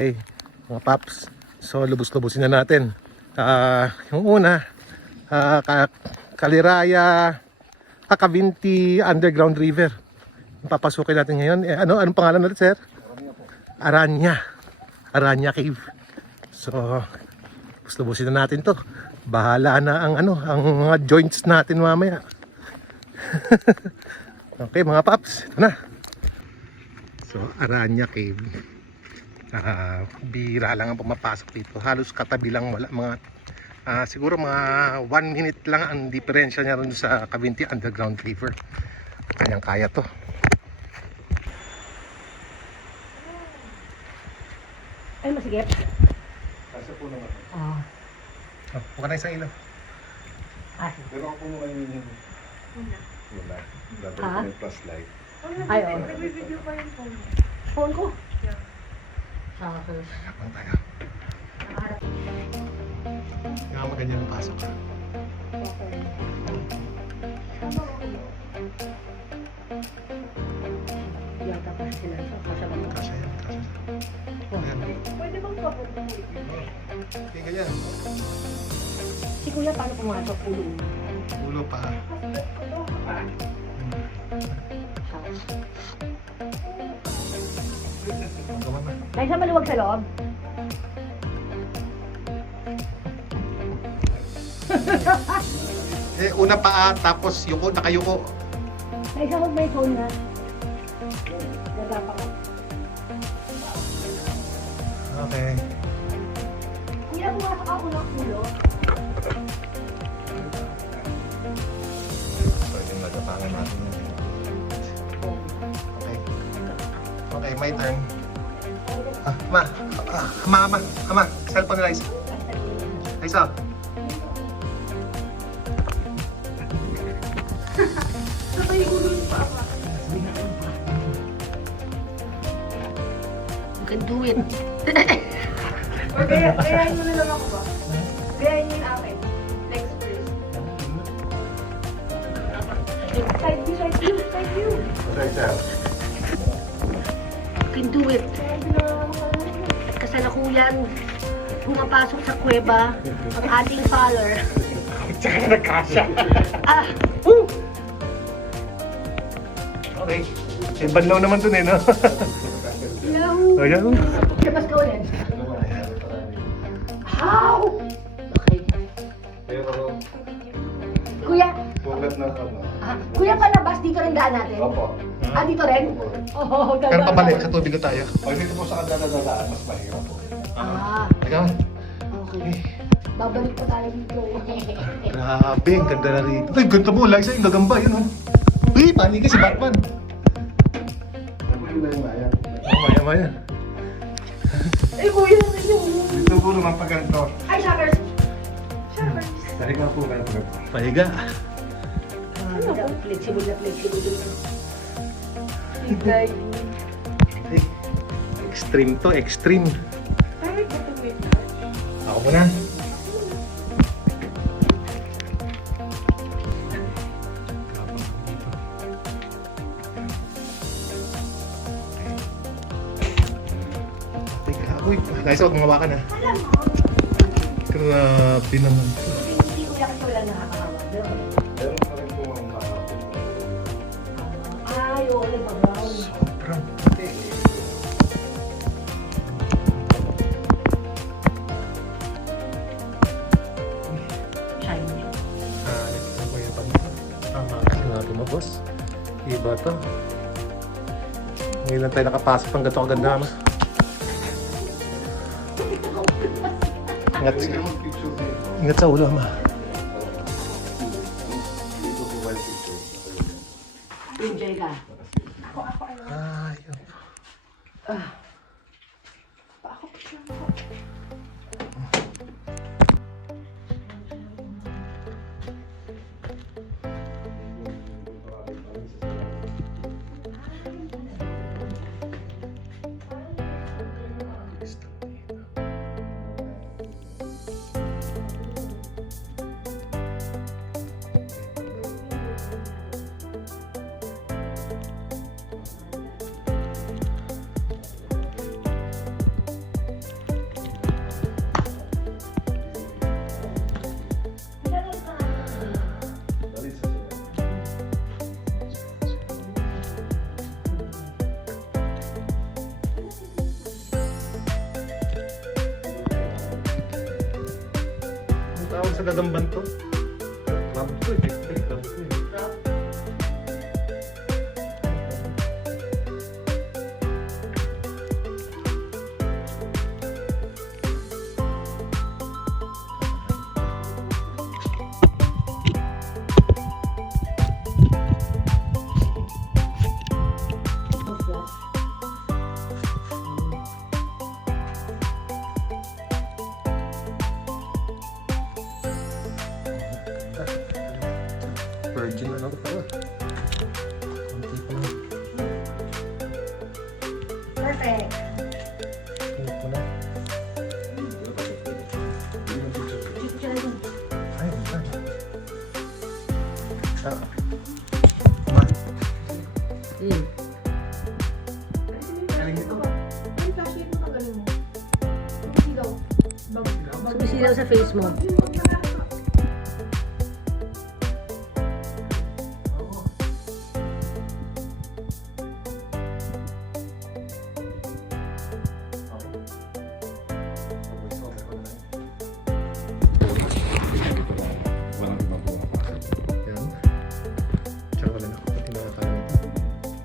Okay, mga paps. So lubos-lubusin na natin. Yung una, Kaliraya Kakavinti Underground River. Papasukin natin ngayon. Anong pangalan natin, sir? Aranya. Aranya Cave. So lubos-lubusin na natin 'to. Bahala na ang ang mga joints natin mamaya. Okay, mga paps, ito na. So, Aranya Cave. Bihira lang ang pumapasok dito. Halos katabi lang, wala mga siguro mga 1 minute lang ang diferensya niya rin sa Cavinti Underground River. Kayang kaya to. Ay, masigip. Kasi po naman. Huwag ka na isang ilaw. Pero ako mo kayo yung wala. Dapat ko yung flashlight. Ay, oo. Nag-video pa yung phone. Phone ko. Yeah. Sakos. Ang taga. Nga maganyan ang pasok. Yata pa sila. Kasama. Kasya yan. Ayan. Pwede bang papunta? Okay, ganyan. Si Kuya, paano pumasok? Ulo. Ulo pa. Gawa na. Dahil sa maluwag sa loob. Una paa, tapos yuko, nakayuko. Dahil sa may phone na. Nagapa ka. Okay. Kuya, pumasok ako ng ulo. Pwede nagapangan natin yan. Okay. Okay, my turn. Ma, cellphone nila isa. Isa. Sabay ulo yung papa. You can do it. Or gayahin mo na lang ako ba? Gayahin mo yung akin. Legs first. Side view, side view, side view. Right, sir. You can do it. Side view na lang ako. At kasalukuyan, pumapasok sa kuweba ang ating father. Tsaka nagkasya. Okay. Banlaw naman dun no? Yahoo! Ayan. Labas ka ulit. How? Okay. Pero, Kuya, sugat na ano. kuya palabas dito rin daan natin. Opo. Dito rin? Oo, Pero pabalik, sa tubig na tayo. Pag dito po sa kadadadaan, mas mahirap po. Ayan. Okay. Babalik pa tayo dito. Grabe, ang ganda na rito. Ay, ganda mo. Like sa'yo, gagamba. Yun, Uy, panig ka si Batman. Ano yung lang na yan? Maya. Eh, kuya naman yung... Dito po naman pag ganito. Ay, shockers. Shockers. Dahil nga po ganito. Pahiga. Flexible na flexible. Higay. Ay, extreme to, extreme. Ay, bato wait. Ako muna. Uy, dahil sa huwag mga wakan ha. Grabe naman to. Hindi kuya kasi wala nakakahawa. Meron pa rin po ang Ay, oo, nag-brown. Sobrang puti. Shiny. Ito ko yung pag tama kasi nga tumabos. Iba to. Ngayon lang tayo nakapasok ng ganito kaganda ma. Ingat, picture dito. ingat sa ulo ma. Dito po ba yung picture? Enjoy ka. Yun. sa Dadamban to. Club to, club to. Virgin ano to? Konti pa lang. Perfect. Tingnan ko na. Ay, wala. Ma. Galing nito. Ay, flashlight mo ka galing mo. Sumisigaw. Sumisilaw sa face mo. Walang ibang po nakasal. Yan. Tsaka wala na ako pati nakakala nito.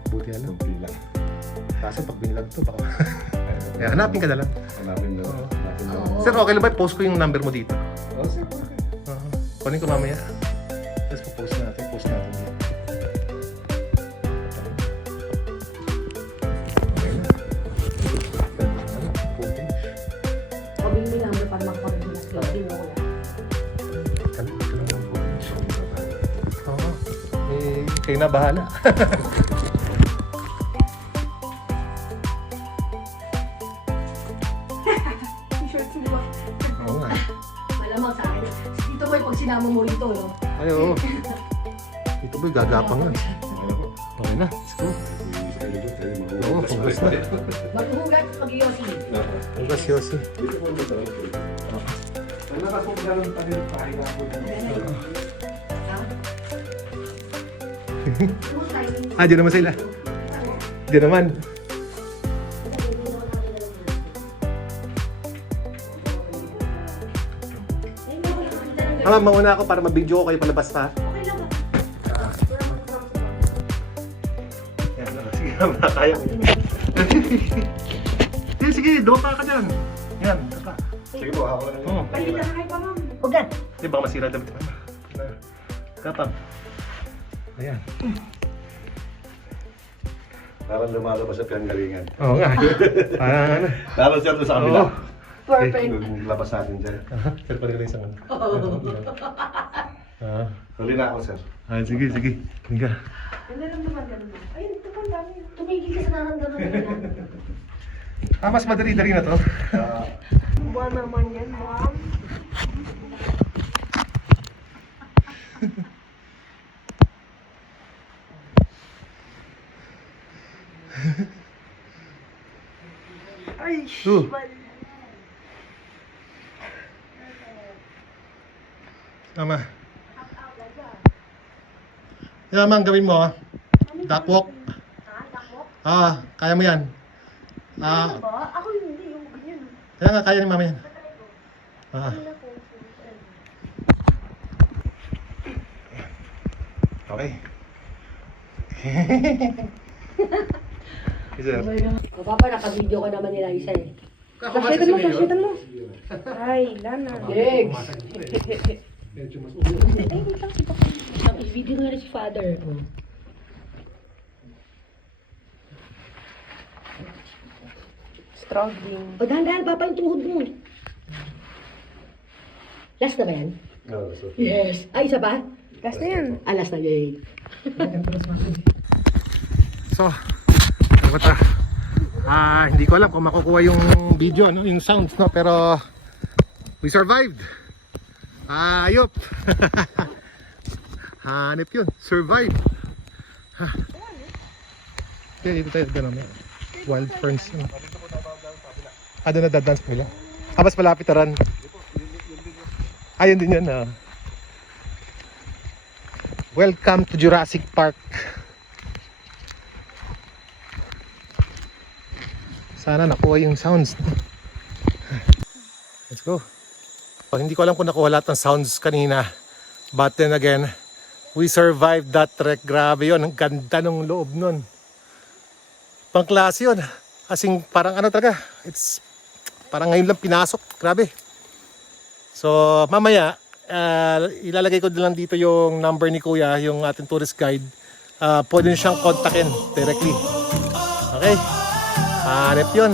Buti alam. Kunti lang. Kaso pag binilag to, baka... Kaya hanapin ka na lang. Hanapin daw. Hanapin daw. Sir, okay lang ba? Post ko yung number mo dito. Oh, sige. Kunin ko mamaya. Tapos po-post natin. Post natin dito. Okay na. Footage. Pabili mo lang para makaparin mo na selfie mo kuya. Ito lang ang footage. Oo. Eh, kayo na bahala. T-shirt mo ba? Oo nga. Malamang sa akin. Dito boy, pag sinama mo rito, no? Ay, oo. Ito boy, gagapang na. Okay na. Let's go. Oo, panggas na. Maghuhugat pag yosi. Panggas, Yossi. Dito po ba talaga? Ang nakasugdaran pa rin pahinga po. Ah, di naman sila. Di naman. Mama, mauna ako para mag-video ko kayo palabas pa. Yan, sige, makakaya ko. Sige, sige, dopa ka dyan. Yan, dopa. Sige po, ako lang. Oo. Pahingi na kayo pa, ma'am. Huwag na. Di ba masira damit mo? Kapag. Ayan. Parang lumalabas sa pinanggalingan. Oo nga. Parang ano. Lalo siya doon sa kabila. Oo. Perfect. Yung labas natin dyan. Pero pa rin isang ano. Ah. Huli na ako, sir. Sige, sige. Hindi ka. Ano lang naman ganun mo? Ayun, ito pa, dami. Tumigil ka sa nararamdaman mo. Mas madali-dali na to. Buwan naman yan, ma'am. Ay, Tama. Yan man, gawin mo. Duckwalk. Ah, kaya mo yan. Ah, ba? Ako hindi, yung ganyan. kaya nga, kaya ni mama yan. Ah. Okay. Sir. O papa, naka-video ka naman nila isa eh. Flashlightan mo, flashlightan mo. Ay, Lana. Legs! Medyo mas Ay, wait lang, si Papa. Ang video nga rin si father. Struggling. O dahan-dahan, papa, yung tuhod mo. Last na ba yan? Oo, sir. Yes. Ay, isa pa? Last na yan. Ah, last na, yay. So, ano ba hindi ko alam kung makukuha yung video, ano, yung sounds, no? Pero, we survived. Ayop. Hanip yun. Survive. Okay, dito tayo doon. Wild ferns. Doon na dadance nila. Mas malapit na rin. Ayun din yan. Welcome to Jurassic Park. Sana nakuha yung sounds. Let's go. Hindi ko alam kung nakuha lahat ng sounds kanina. But then again, we survived that trek. Grabe yun. Ang ganda ng loob nun. Pangklase yun. Asing parang ano talaga. It's parang ngayon lang pinasok. Grabe. So mamaya, ilalagay ko din lang dito yung number ni Kuya, yung ating tourist guide. Pwede nyo siyang kontakin directly. Okay? Hanep yun.